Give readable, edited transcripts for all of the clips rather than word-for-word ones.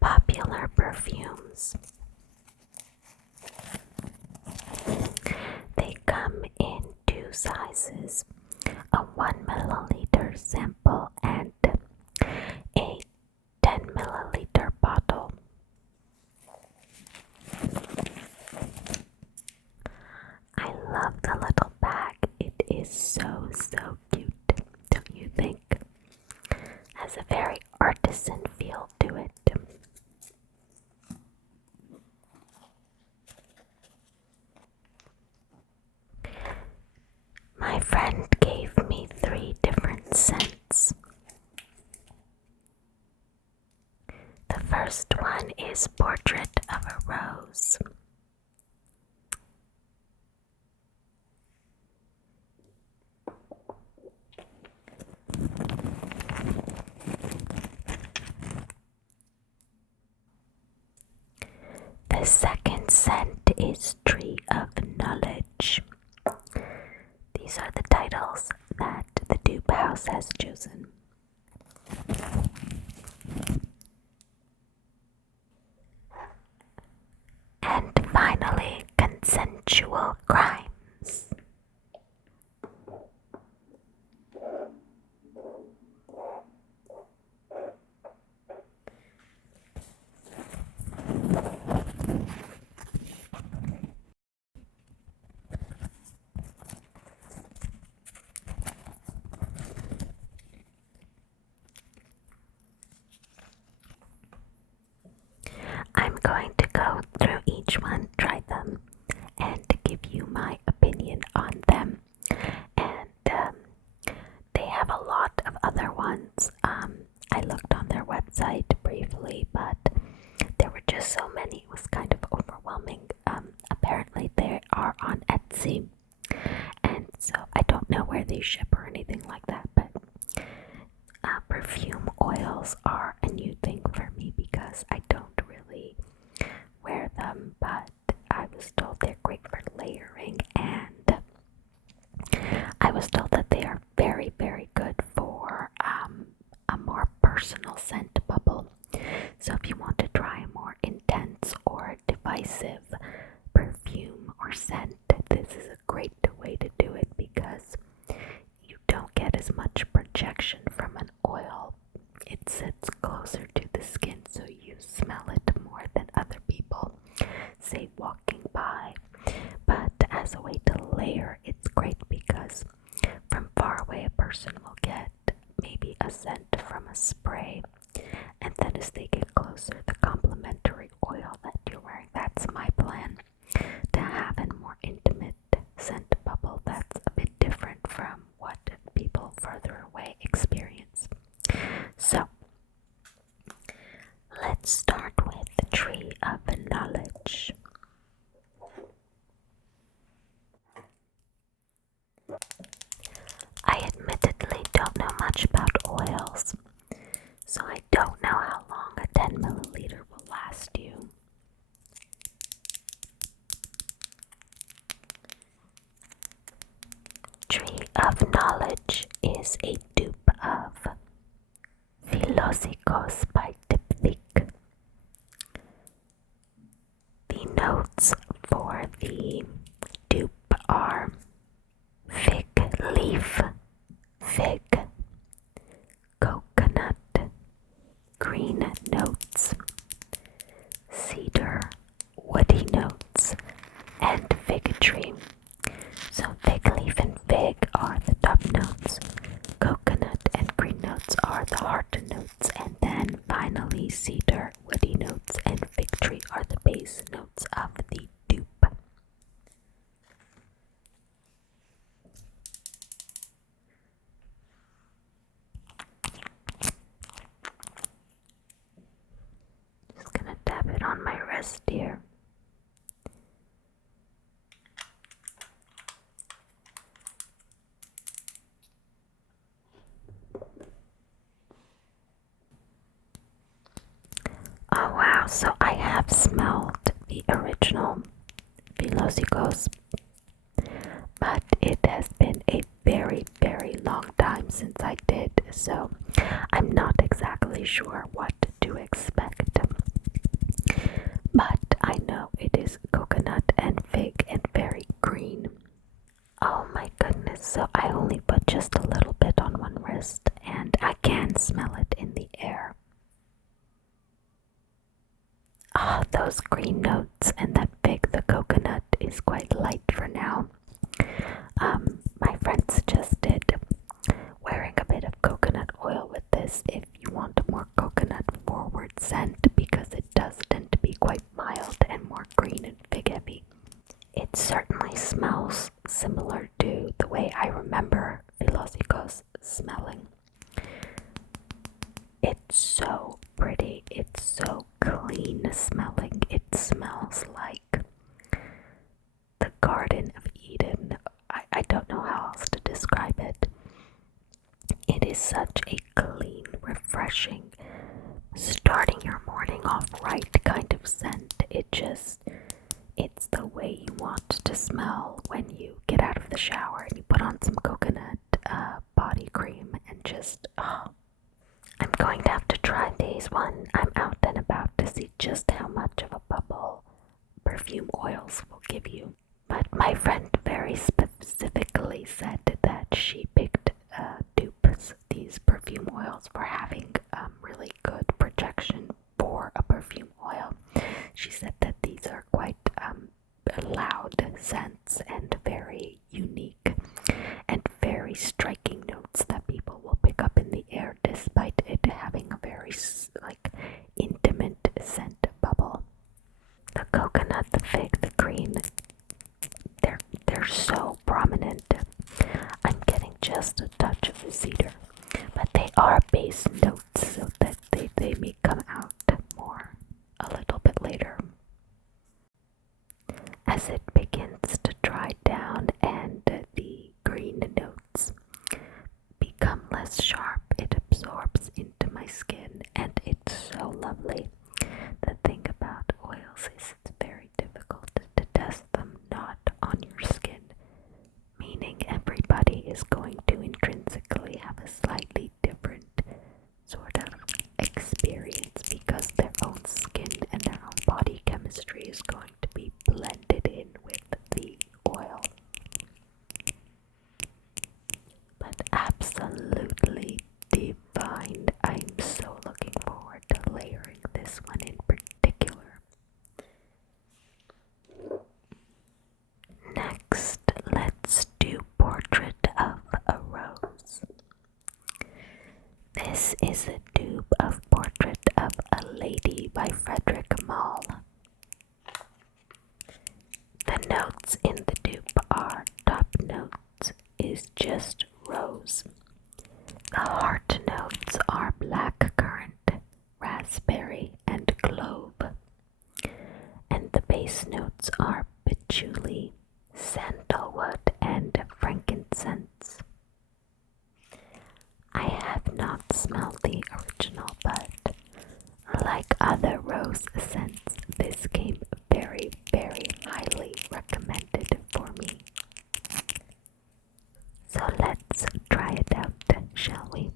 popular perfumes. They come in two sizes, a 1 milliliter sample and a 10 milliliter bottle. I love the little bag. It is so cute, don't you think? Has a very artisan feel to it. My friend gave me 3 different scents. The first one is Portrait of a Rose. The second scent is Tree of Knowledge. These are the titles that the dupe house has chosen. And finally, Consensual Crimes. I'm going to go through each one, try them, and give you my opinion on them. And they have a lot of other ones. I looked on their website briefly, but there were just so many, it was kind of overwhelming. Apparently they are on Etsy, and so I don't know where they ship or anything like that, but perfume oils are a new thing for me because I don't really wear them, but I was told they're great for layering, and I was told that they are very good for a more personal scent bubble. So if you want to try a more intense or divisive perfume or scent, this is a great way to do it because you don't get as much projection from an oil. It sits closer to the skin, so you smell it more than other people, say, walking by. But as a way to layer, it's great because from far away a person will get maybe a scent from a spray, and then as they get closer, the complementary oil that you're wearing. That's my plan, to have a more intimate scent bubble that's a bit different from what people further away experience. So let's start with the Tree of Knowledge. I admittedly don't know much about oils, so I don't know how long a 10 milliliter will last you. Tree of Knowledge is a dupe of Philosykos by Diptyque. The notes for the dupe are fig leaf, fig, coconut, green notes, cedar, woody notes, and fig tree. So fig leaf and fig are the top notes, coconut and green notes are the heart notes, and then finally cedar, woody notes, and fig tree are the base notes of the dupe. Just gonna tap it on my wrist here. Oh wow, so I have smelled the original Philosykos, but it has been a very long time since I did, so I'm not exactly sure what to expect. those green notes, and that fig, the coconut, is quite light for now. My friend suggested wearing a bit of coconut oil with this if you want a more coconut forward scent, because it does tend to be quite mild and more green and fig heavy. It certainly smells similar to the way I remember Philosykos smelling. It's so pretty, it's so clean smelling, it smells like the Garden of Eden. I don't know how else to describe it. It is such a clean, refreshing, starting your morning off right kind of scent. It's the way you want to smell when you get out of the shower and you put on some coconut body cream and just, I'm going to have to try these when I'm out and about to see just how much of a bubble perfume oils will give you. But my friend very specifically said that she picked dupes, these perfume oils, for having really good projection for a perfume oil. She said that these are quite loud scents and very unique and very striking notes that people will pick up in the air despite it having a very intimate scent bubble. The coconut, the fig, the green, they're so prominent. I'm getting just a touch of the cedar, but they are base notes, so that they may come out more a little bit later. As it begins to dry down and the green notes become less sharp, it absorbs into my skin, and it's so lovely. The thing about oils is it's very difficult to test them not on your skin, meaning everybody is going to intrinsically have a slightly different sort of experience because their own skin and their own body chemistry is going to be blended in with the oil. But absolutely divine. I'm so looking forward to layering this one in particular. Next, let's do Portrait of a Rose. This is a dupe of Portrait of a Lady by Frederic Malle. The notes in the dupe are top notes is just rose. The heart notes are black currant, raspberry, and clove. And the base notes are patchouli, sandalwood, and frankincense. I have not smelled the original, but like other rose scents, this came very, very highly recommended for me. So let's try it out, shall we?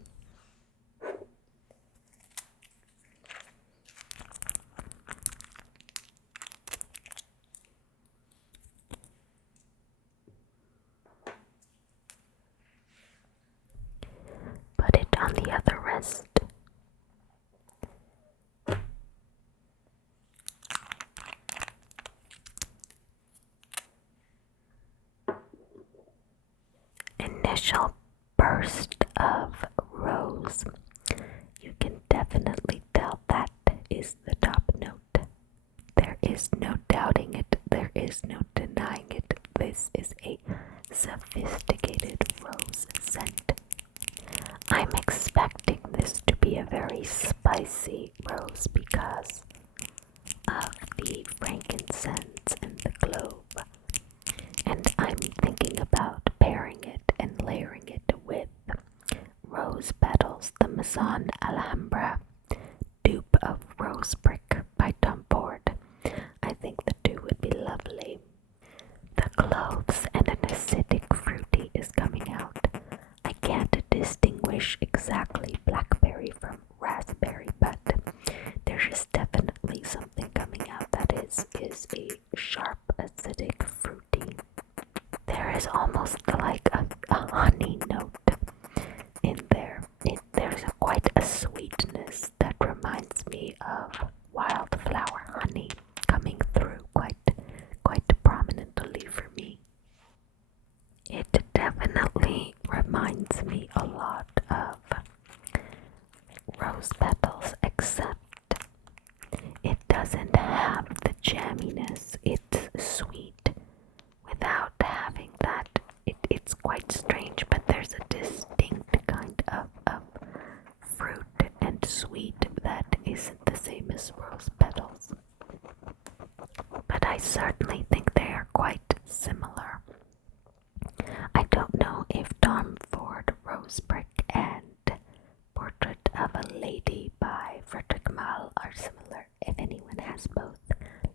Put it on the other wrist. Initial burst of rose. You can definitely tell that is the top note. There is no doubting it. There is no denying it. This is a sophisticated rose scent. I'm expecting this to be a very spicy rose because of the frankincense and the clove. And I'm thinking about pairing it and layering it with Rose Petals, the Maison Alhambra dupe of Rose Brick by Tom Ford. I think the two would be lovely. The cloves and an acidic fruity is coming out. I can't distinguish exactly blackberry from raspberry, but there is definitely something coming out that is a sharp acidic fruity. There is almost like a honey note in there. There's quite a sweet that isn't the same as rose petals, but I certainly think they are quite similar. I don't know if Tom Ford Rose Brick and Portrait of a Lady by Frederic Malle are similar. If anyone has both,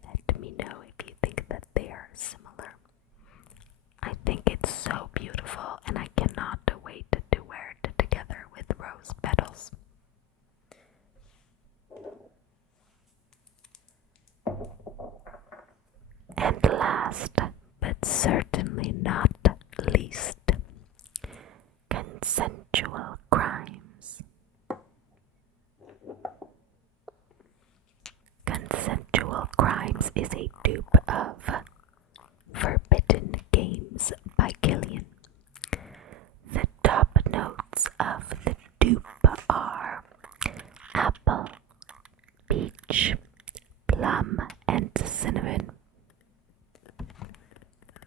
let me know if you think that they are similar. I think it's so beautiful and I cannot wait to wear it together with rose petals. And last, but certainly not least, Consensual Crimes. Consensual Crimes is a dupe of Forbidden Games by Kilian. The top notes of the dupe are apple, peach, plum, and cinnamon.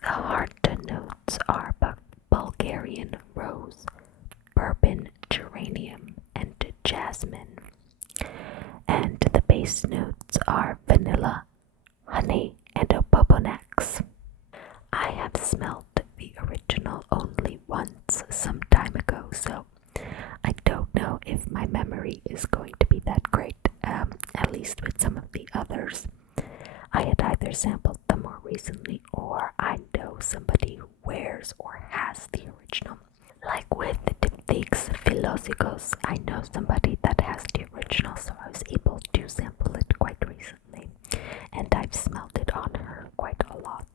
The heart notes are Bulgarian rose, bourbon, geranium, and jasmine. And the base notes are vanilla, honey, and opoponax. I have smelled the original only once some time ago, so I don't know if my memory is going to be that great, at least with some of the others. I had either sampled them more recently or I know somebody who wears or has the original. Like with the Diptyque's Philosykos, I know somebody that has the original, so I was able to sample it quite recently, and I've smelled it on her quite a lot.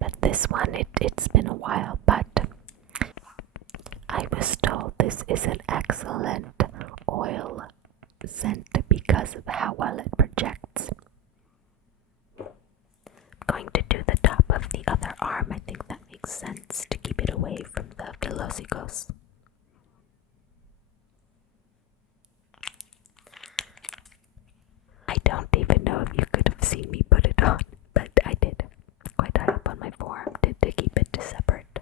But this one, it's been a while, but I was told this is an excellent oil scent because of how well it projects. Going to do the top of the other arm. I think that makes sense to keep it away from the Philosykos. I don't even know if you could have seen me put it on, but I did. Quite high up on my forearm to keep it separate.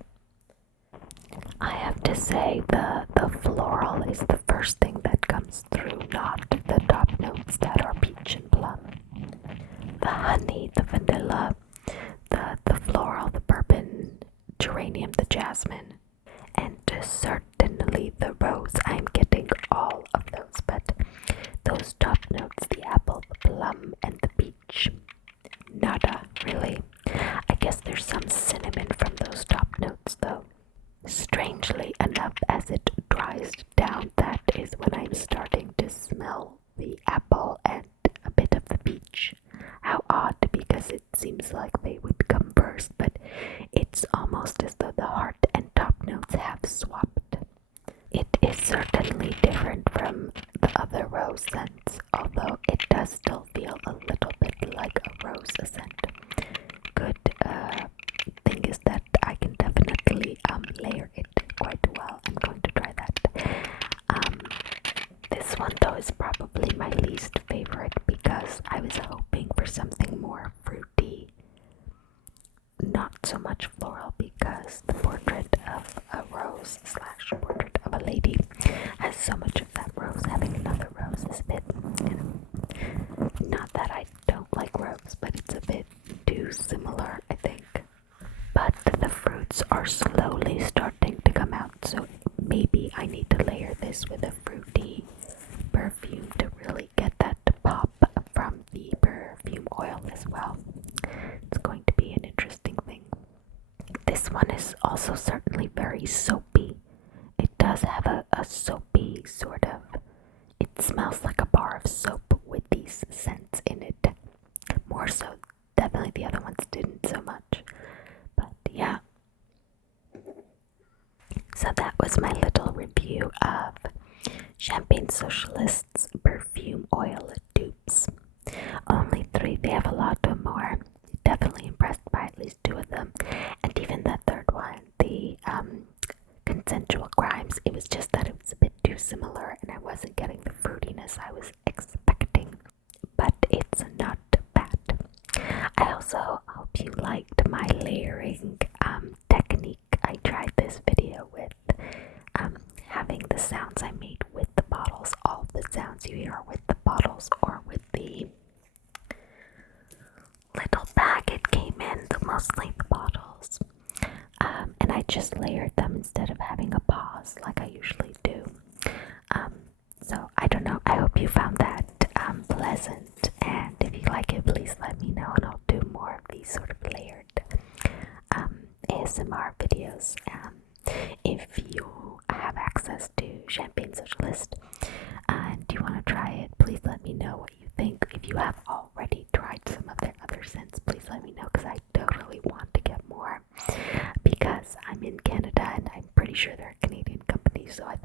I have to say the floral is the first thing that comes through, not the top notes that are peach and plum. The honey, the vanilla, the floral, the bourbon, geranium, the jasmine, and certainly the rose. I'm getting all of those, but those top notes, the apple, the plum, and the peach, nada, really. I guess there's some cinnamon from those top notes, though. Strangely enough, as it dries down, that is when I'm starting to smell the apple and a bit of the peach. How odd, because it seems like they would come first, but it's almost as though the heart and top notes have swapped. It is certainly different from the other rose scents, although it does still feel a little bit like a rose scent. Good thing is that I can definitely layer it quite well. I'm going to try that. This one though is probably my least favorite because I was hoping for something more fruity, not so much floral, because the portrait of a rose / portrait of a lady has so much of that rose. Having another rose is a bit, not that I don't like rose, but it's a bit too similar, I think. But the fruits are slowly starting to come out, so maybe I need to layer this with a fruity perfume to really get that pop from the perfume oil as well. It's going to be an interesting thing. This one is also certainly very soapy. It does have a soapy sort of, it smells like a bar of soap with these scents in it. More so, definitely the other ones didn't so much. But yeah. So that was my little review of Champagne Socialist's Perfume Oil dupes. Only 3, they have a lot more. Definitely impressed by at least 2 of them. And even that third one, the Consensual Crimes, it was just that it was a bit too similar and I wasn't getting the fruitiness I was expecting. But it's not bad. I also hope you liked my layering technique. I tried this video with having the sounds I made with the bottles, all of the sounds comes either with the bottles or with the little bag it came in, mostly the bottles. And I just layered them instead of having a pause like I usually do. So I don't know, I hope you found that pleasant, and if you like it, please let me know and I'll do more of these sort of layered ASMR videos. If you have access to Champagne Socialist and you want to try it, please let me know what you think. If you have already tried some of their other scents, please let me know, because I totally want to get more, because I'm in Canada and I'm pretty sure they're a Canadian company, so I